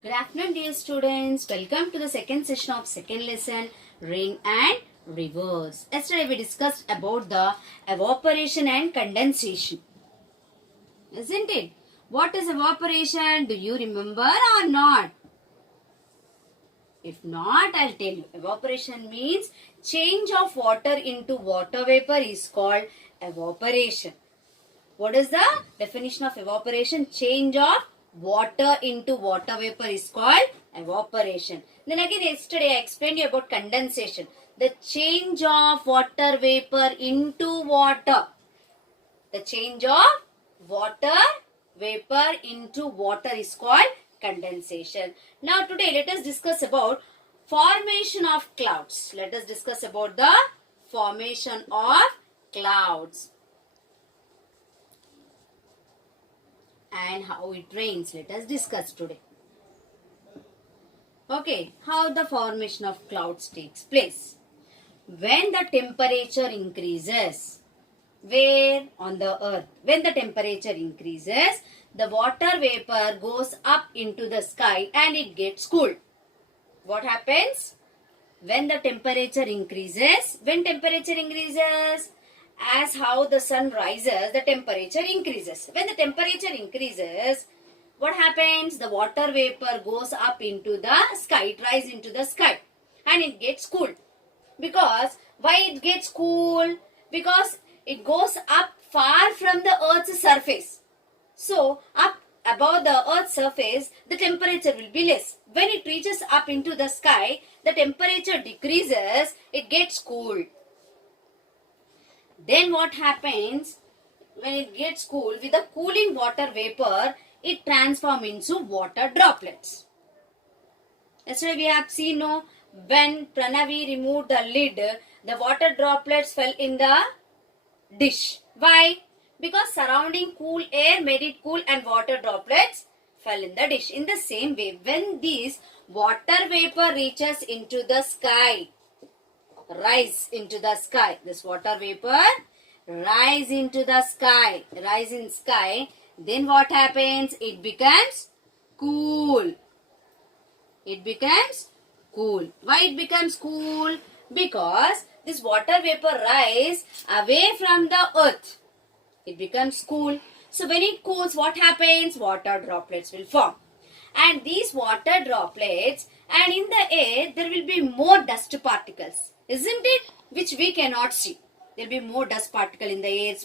Good afternoon, dear students. Welcome to the second session of second lesson, Rain and Rivers. Yesterday we discussed about the evaporation and condensation. Isn't it? What is evaporation? Do you remember or not? If not, I'll tell you. Evaporation means change of water into water vapor is called evaporation. What is the definition of evaporation? Change of water into water vapor is called evaporation. Then again yesterday I explained you about condensation. The change of water vapor into water. The change of water vapor into water is called condensation. Now today let us discuss about formation of clouds. Let us discuss about the formation of clouds and how it rains. Let us discuss today. Okay, how the formation of clouds takes place. When the temperature increases, where? On the earth. When the temperature increases, the water vapor goes up into the sky and it gets cooled. What happens? When the temperature increases, as how the sun rises, the temperature increases. When the temperature increases, what happens? The water vapor goes up into the sky. It rises into the sky and it gets cooled. Because, why it gets cool? Because it goes up far from the earth's surface. So, up above the earth's surface, the temperature will be less. When it reaches up into the sky, the temperature decreases, it gets cooled. Then what happens? When it gets cool, with the cooling water vapor, it transforms into water droplets. Yesterday we have seen, no, when Pranavi removed the lid, the water droplets fell in the dish. Why? Because surrounding cool air made it cool and water droplets fell in the dish. In the same way, when this water vapor reaches into the sky, rise into the sky, this water vapor rise into the sky, rise in sky, then what happens? It becomes cool. It becomes cool. Why it becomes cool? Because this water vapor rise away from the earth. It becomes cool. So when it cools, what happens? Water droplets will form. And these water droplets, and in the air, there will be more dust particles. Isn't it? Which we cannot see. There will be more dust particle in the air.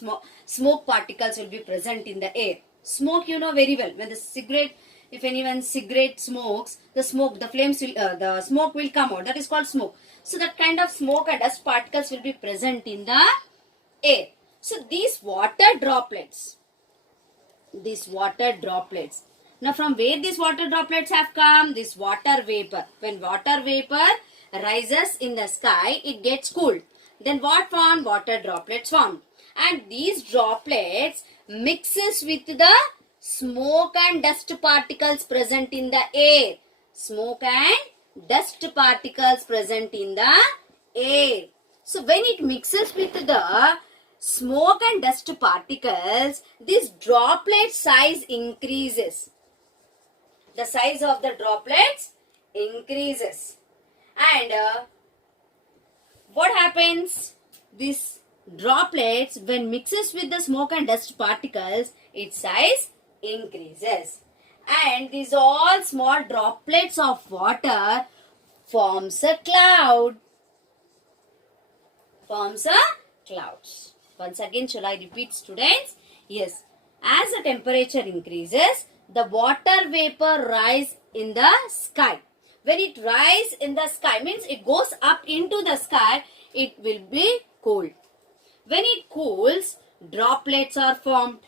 Smoke particles will be present in the air. Smoke, you know very well. When the cigarette, if anyone cigarette smokes, the smoke will come out. That is called smoke. So that kind of smoke and dust particles will be present in the air. So these water droplets. Now from where these water droplets have come? This water vapor. When water vapor rises in the sky, it gets cooled. Then what formed? Water droplets formed. And these droplets mixes with the smoke and dust particles present in the air. Smoke and dust particles present in the air. So when it mixes with the smoke and dust particles, this droplet size increases. The size of the droplets increases. And what happens? These droplets, when mixes with the smoke and dust particles, its size increases. And these all small droplets of water forms a cloud. Forms a clouds. Once again, shall I repeat, students? Yes. As the temperature increases, the water vapor rise in the sky. When it rise in the sky, means it goes up into the sky, it will be cooled. When it cools, droplets are formed.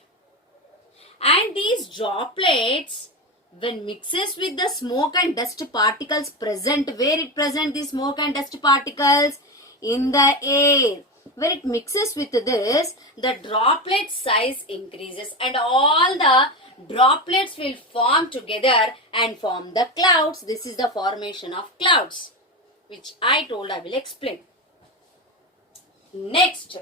And these droplets, when mixes with the smoke and dust particles present, where it present the smoke and dust particles? In the air. When it mixes with this, the droplet size increases and all the droplets will form together and form the clouds. This is the formation of clouds, which I told I will explain. Next,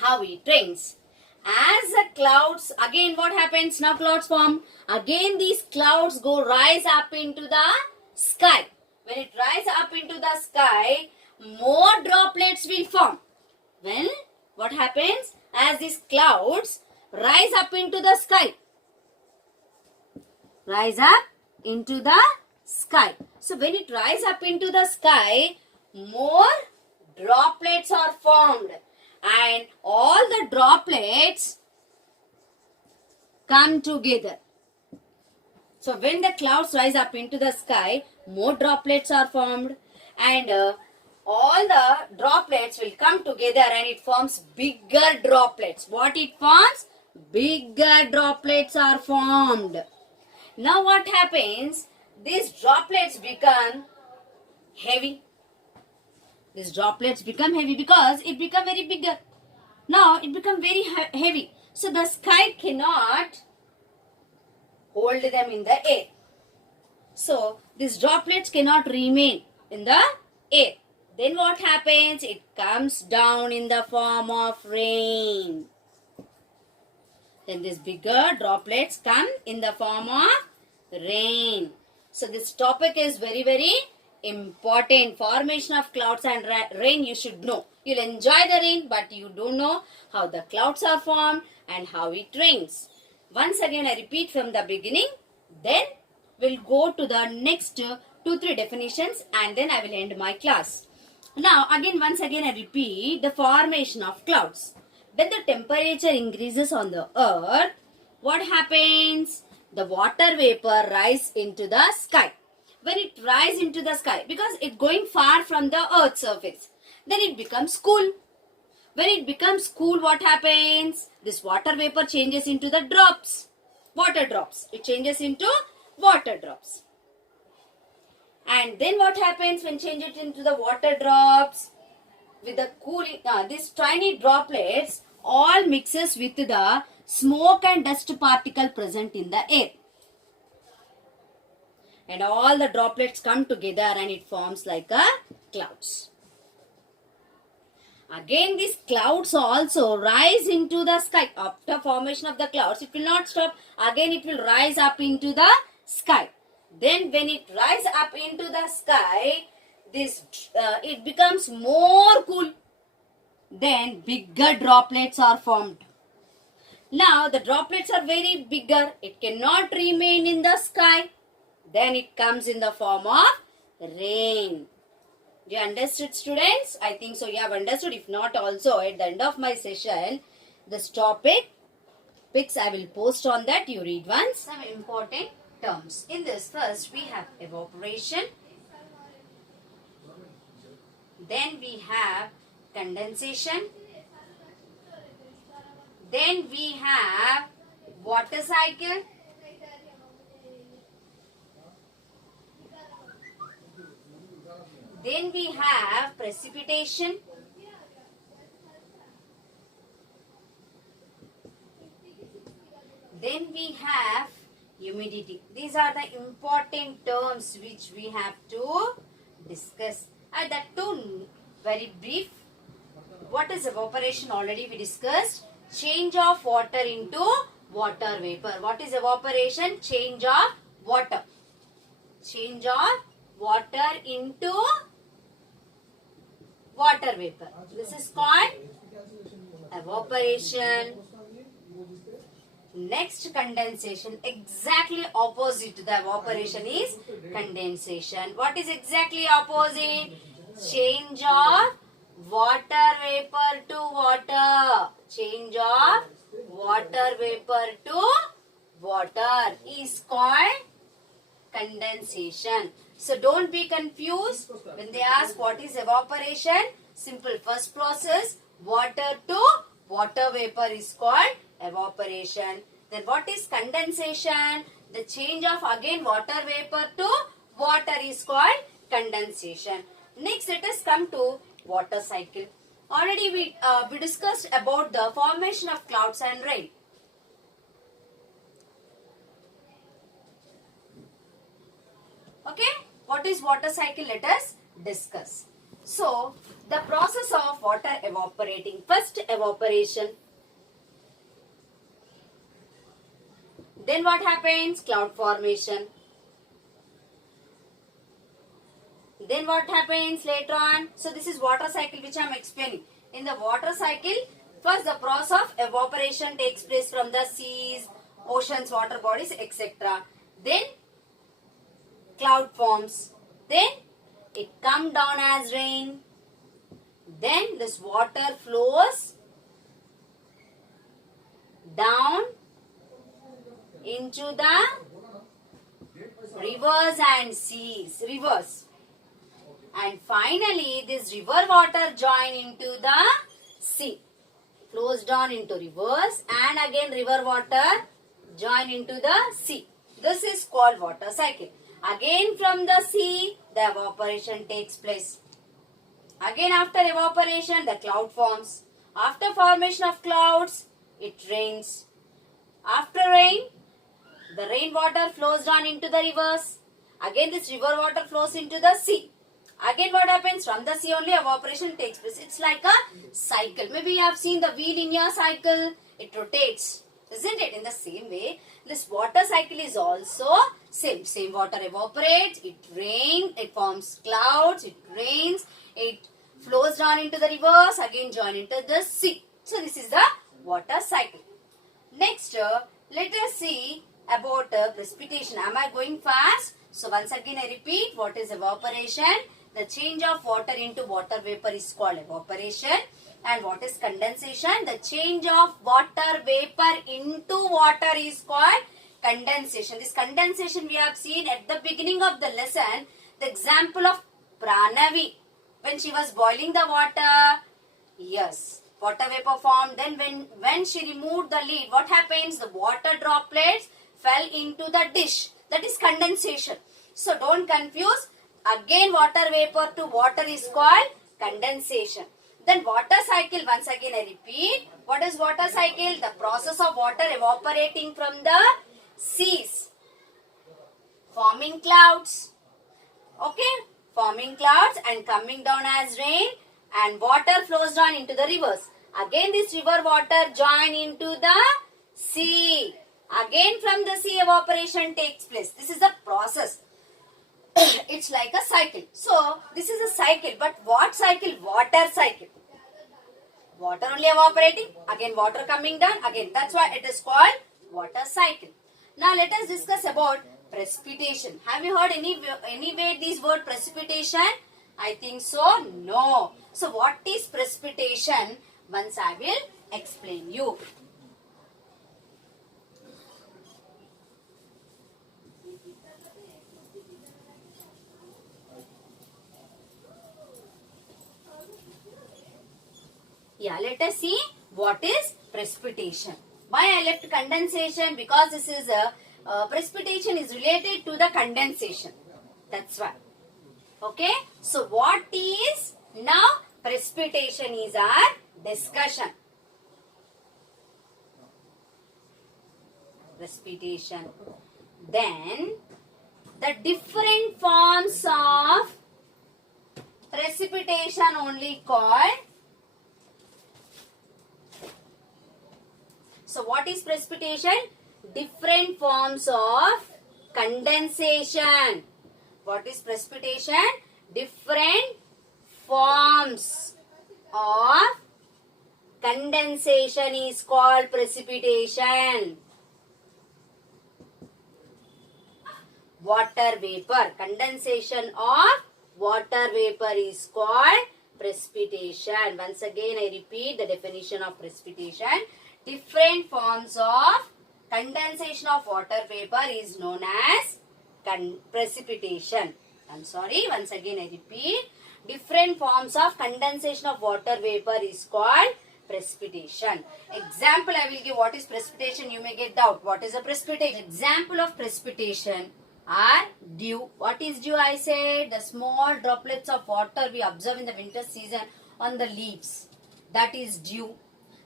how it rains. As the clouds, again what happens? Now clouds form. Again these clouds rise up into the sky. When it rise up into the sky, more droplets will form. When what happens? As these clouds rise up into the sky. Rise up into the sky. So when it rise up into the sky, more droplets are formed. And all the droplets come together. So when the clouds rise up into the sky, more droplets are formed, and all the droplets will come together and it forms bigger droplets. What it forms? Bigger droplets are formed. Now what happens? These droplets become heavy. These droplets become heavy because it become very bigger. Now it become very heavy. So the sky cannot hold them in the air. So these droplets cannot remain in the air. Then what happens? It comes down in the form of rain. Then these bigger droplets come in the form of rain. So this topic is very, very important. Formation of clouds and rain you should know. You'll enjoy the rain, but you don't know how the clouds are formed and how it rains. Once again I repeat from the beginning. Then we'll go to the next 2-3 definitions and then I will end my class. Now again once again I repeat the formation of clouds. When the temperature increases on the earth, what happens? The water vapor rise into the sky. When it rise into the sky, because it's going far from the earth's surface, then it becomes cool. When it becomes cool, what happens? This water vapor changes into the drops. Water drops. It changes into water drops. And then what happens when change it into the water drops? With the cooling, these tiny droplets all mixes with the smoke and dust particle present in the air. And all the droplets come together and it forms like a clouds. Again these clouds also rise into the sky. After formation of the clouds, it will not stop. Again it will rise up into the sky. Then when it rise up into the sky, it becomes more cool. Then bigger droplets are formed. Now the droplets are very bigger. It cannot remain in the sky. Then it comes in the form of rain. Do you understood, students? I think so you have understood. If not also, at the end of my session, this topics I will post on that. You read once. Some important terms. In this first we have evaporation. Then we have condensation. Then we have water cycle. Then we have precipitation. Then we have humidity. These are the important terms which we have to discuss. And that too very brief. What is evaporation? Already we discussed. Change of water into water vapor. What is evaporation? Change of water. Change of water into water vapor. This is called evaporation. Next, condensation. Exactly opposite to the evaporation is condensation. What is exactly opposite? Change of water vapor to water. Change of water vapor to water is called condensation. So don't be confused when they ask what is evaporation. Simple first process, water to water vapor is called evaporation. Then what is condensation? The change of again water vapor to water is called condensation. Next let us come to water cycle. Already we discussed about the formation of clouds and rain. Okay, what is water cycle? Let us discuss. So, the process of water evaporating. First, evaporation. Then what happens? Cloud formation. Then what happens later on? So this is water cycle which I am explaining. In the water cycle, first the process of evaporation takes place from the seas, oceans, water bodies, etc. Then cloud forms. Then it comes down as rain. Then this water flows down into the rivers and seas. Rivers. And finally, this river water join into the sea. Flows down into rivers and again river water join into the sea. This is called water cycle. Again from the sea, the evaporation takes place. Again after evaporation, the cloud forms. After formation of clouds, it rains. After rain, the rainwater flows down into the rivers. Again this river water flows into the sea. Again what happens? From the sea only evaporation takes place. It's like a cycle. Maybe you have seen the wheel in your cycle. It rotates. Isn't it? In the same way, this water cycle is also same. Same water evaporates, it rains, it forms clouds, it rains, it flows down into the rivers, again join into the sea. So this is the water cycle. Next, let us see about precipitation. Am I going fast? So once again I repeat, what is evaporation? The change of water into water vapor is called evaporation. And what is condensation? The change of water vapor into water is called condensation. This condensation we have seen at the beginning of the lesson. The example of Pranavi. When she was boiling the water, yes, water vapor formed. Then when she removed the lid, what happens? The water droplets fell into the dish. That is condensation. So don't confuse. Again water vapor to water is called condensation. Then water cycle, once again I repeat. What is water cycle? The process of water evaporating from the seas. Forming clouds. Okay. Forming clouds and coming down as rain. And water flows down into the rivers. Again this river water join into the sea. Again from the sea evaporation takes place. This is the process. It's like a cycle. So this is a cycle. But what cycle? Water cycle. Water only evaporating. Again water coming down. Again that's why it is called water cycle. Now let us discuss about precipitation. Have you heard anywhere this word precipitation? I think so. No. So what is precipitation? Once I will explain you. Yeah, let us see what is precipitation. Why I left condensation? Because this is a precipitation is related to the condensation. That's why. Okay. So what is now precipitation is our discussion. Precipitation. Then the different forms of precipitation only called. So what is precipitation? Different forms of condensation. What is precipitation? Different forms of condensation is called precipitation. Water vapor. Condensation of water vapor is called precipitation. Once again I repeat the definition of precipitation. Different forms of condensation of water vapor is known as precipitation. I'm sorry, once again I repeat. Different forms of condensation of water vapor is called precipitation. Example I will give. What is precipitation? You may get doubt. What is a precipitation? Example of precipitation are dew. What is dew? I said the small droplets of water we observe in the winter season on the leaves. That is dew.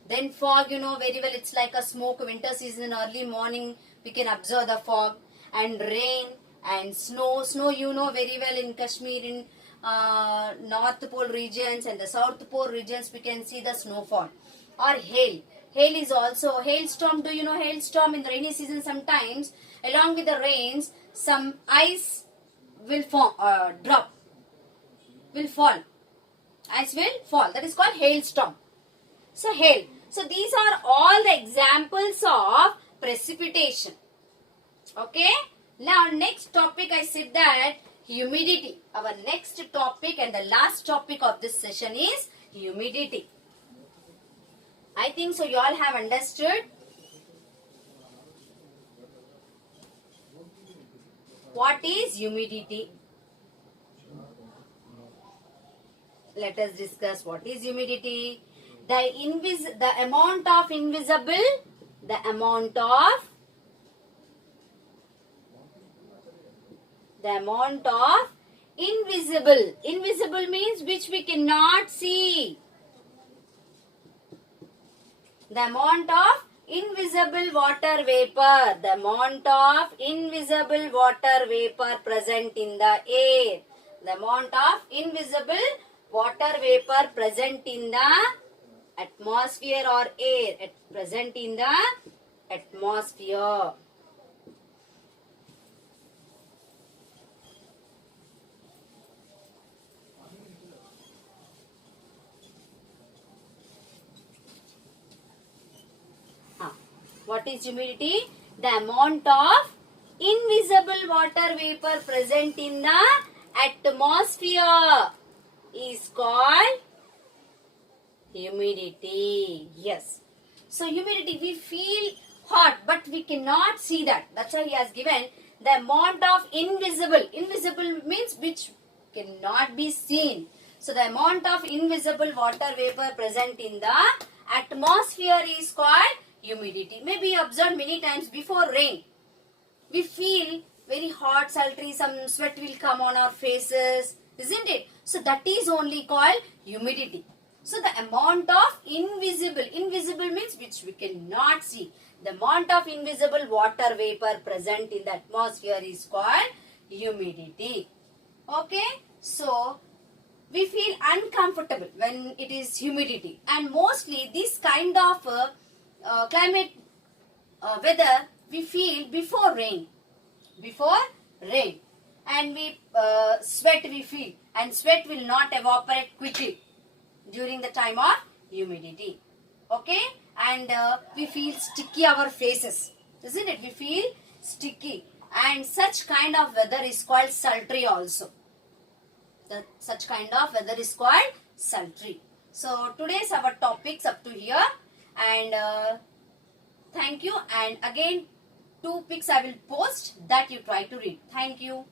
Then fog, you know very well, it's like a smoke. Winter season, early morning, we can observe the fog. And rain and snow. Snow, you know very well, in Kashmir, in North Pole regions and the South Pole regions, we can see the snowfall. Or hail. Hail is also hailstorm. Do you know hailstorm? In the rainy season, sometimes along with the rains, some ice will drop, will fall. Ice will fall. That is called hailstorm. So hail. So these are all the examples of precipitation. Okay. Now next topic I said that humidity. Our next topic and the last topic of this session is humidity. I think so you all have understood. What is humidity? Let us discuss what is humidity. The amount of invisible, the amount of invisible. Invisible means which we cannot see. The amount of invisible water vapor. The amount of invisible water vapor present in the air. The amount of invisible water vapor present in the atmosphere or air. Present in the atmosphere. What is humidity? The amount of invisible water vapor present in the atmosphere is called humidity. Yes. So humidity, we feel hot but we cannot see that. That's why he has given the amount of invisible. Invisible means which cannot be seen. So the amount of invisible water vapor present in the atmosphere is called humidity. Maybe you observed many times before rain. We feel very hot, sultry, some sweat will come on our faces, isn't it? So that is only called humidity. So the amount of invisible means which we cannot see. The amount of invisible water vapor present in the atmosphere is called humidity. Okay, so we feel uncomfortable when it is humidity, and mostly this kind of climate weather we feel before rain, and we sweat we feel, and sweat will not evaporate quickly during the time of humidity. Okay, and we feel sticky our faces, isn't it? We feel sticky, and such kind of weather is called sultry also. Such kind of weather is called sultry. So today's our topics up to here, and thank you. And again 2 pics I will post that you try to read. Thank you.